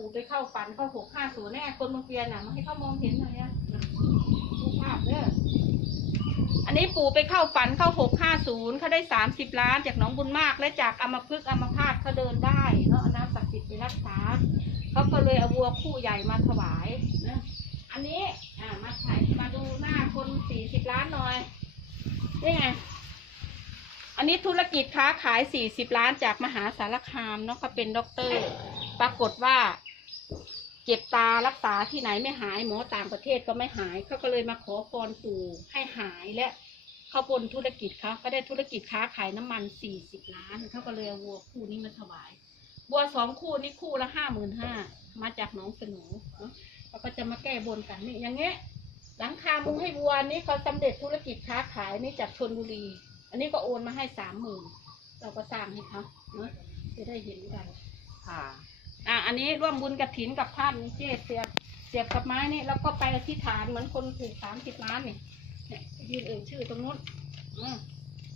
ปู่ไปเข้าฝันเข้าหกห้าศูนย์แน่คนเมืองเปียนน่ะมาให้เขามองเห็นหน่อยอะดูภาพเด้ออันนี้ปู่ไปเข้าฝันเข้าหกห้าศูนย์เขาได้สามสิบล้านจากหนองบุญมาก และจากอมพฤกอมพาตเขาเดินได้เนาะน้ำศักดิ์สิทธิ์ไปรักษาเขาก็เลยเอาวัวคู่ใหญ่มาถวายนะอันนี้อ่ามาถ่ายมาดูหน้าคนสี่สิบล้านหน่อยนี่ไงอันนี้ธุรกิจค้าขาย 40 ล้านจากมหาสารคามเนาะเขาเป็นด็อกเตอร์ ปรากฏว่า จ็บตารักษาที่ไหนไม่หายหมอต่างประเทศก็ไม่หายเขาก็เลยมาขอพรปู่ให้หายและเขาบนธุรกิจเขาก็ได้ธุรกิจค้าขายน้ำมัน40ล้านเขาก็เลยเอาวัวคู่นี้มาถวายวัวสองคู่นี่คู่ละห้าหมื่นห้ามาจากหนองสนูเนาะเขาก็จะมาแก้บนกันนี่อย่างเงี้ยหลังคามุงให้วัวนี่เขาสำเร็จธุรกิจค้าขายนี่จากชนบุรี อันนี้ก็โอนมาให้สามหมื่นเราก็สร้างให้เขาเนาะจะได้เห็นกันค่ะ อะอันนี้ร่วมบุญกระถินกับท่านเจ๊เสียบเสียบกับไม้นี่แล้วก็ไปอธิษฐานเหมือนคนถูกสามสิบล้านนี่เนี่ยยืนเอ่ยชื่อตรงนู้นอืม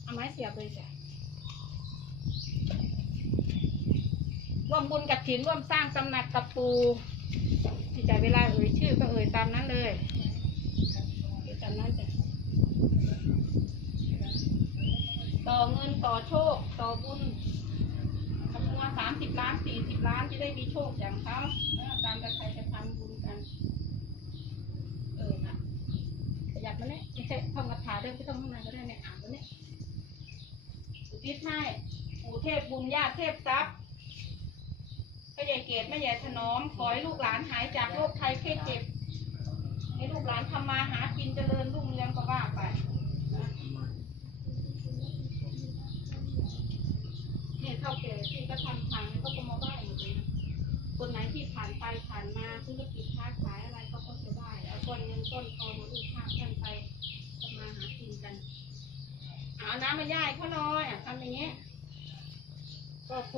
เอาไม้เสียบเลยจ้ะร่วมบุญกระถินร่วมสร้างตำหนักกับปูที่จะเวลาเอ่ยชื่อก็เอ่ยตามนั้นเลยเอ่ยตามนั้นจ้ะต่อเงินต่อโชค ต่อบุญคำนวณสามสิบล้าน มีโชคอย่างเขาตามกันใครจะทำบุญกัน เออนะประหยัดมาเนี่ยไม่ใช่ท่องคาถาเดินไปท่องข้างในก็ได้เนี่ยอ่านตัวเนี้ยอุทิศให้ปู่เทพบุญญาเทพทรัพย์พระใหญ่เกศแม่ใหญ่ถนอมขอให้ลูกหลานหายจากโรคภัยไข้เจ็บให้ลูกหลานทำมาหากินเจริญรุ่งเรืองก็ว่าไปเนี่ยเท่าแก่ที่ก็ทำทางก็ก็มาไหว้หมดเลยนะคนไหนที่ ผ่านไปผ่านมาธุรกิจค้าขายอะไรเขาก็จะไหว้เอาก้อนเงินก้นทองมาดูภาพกันไปทำมาหากินกันเอาน้ำมาย่ายเขาหน่อยอะทำอย่างเงี้ยก็โพ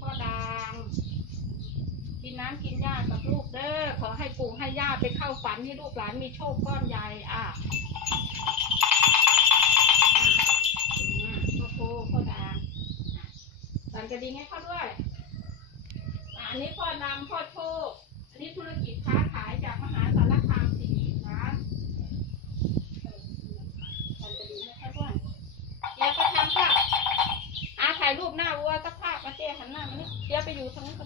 พ่อดางกินน้ำกินหญ้ากับลูกเด้อขอให้ปู่ให้ย่าไปเข้าฝันให้ลูกหลานมีโชคก้อนใหญ่อะอะพ่อโพพ่อดางสั่นกระดิ่งให้เขาด้วย อันนี้พ่อนำพ่อโชค อันนี้ธุรกิจค้าขายจากมหาสารคามสี่ร้านมันจะดีไหมคะพ่อนเดี๋ยวก็ทำค่ะอาถ่ายรูปหน้าวัวสักภาพมาเจ้หันหน้ามาเนี่ยเดี๋ยวไปอยู่ทางนู้นก็ได้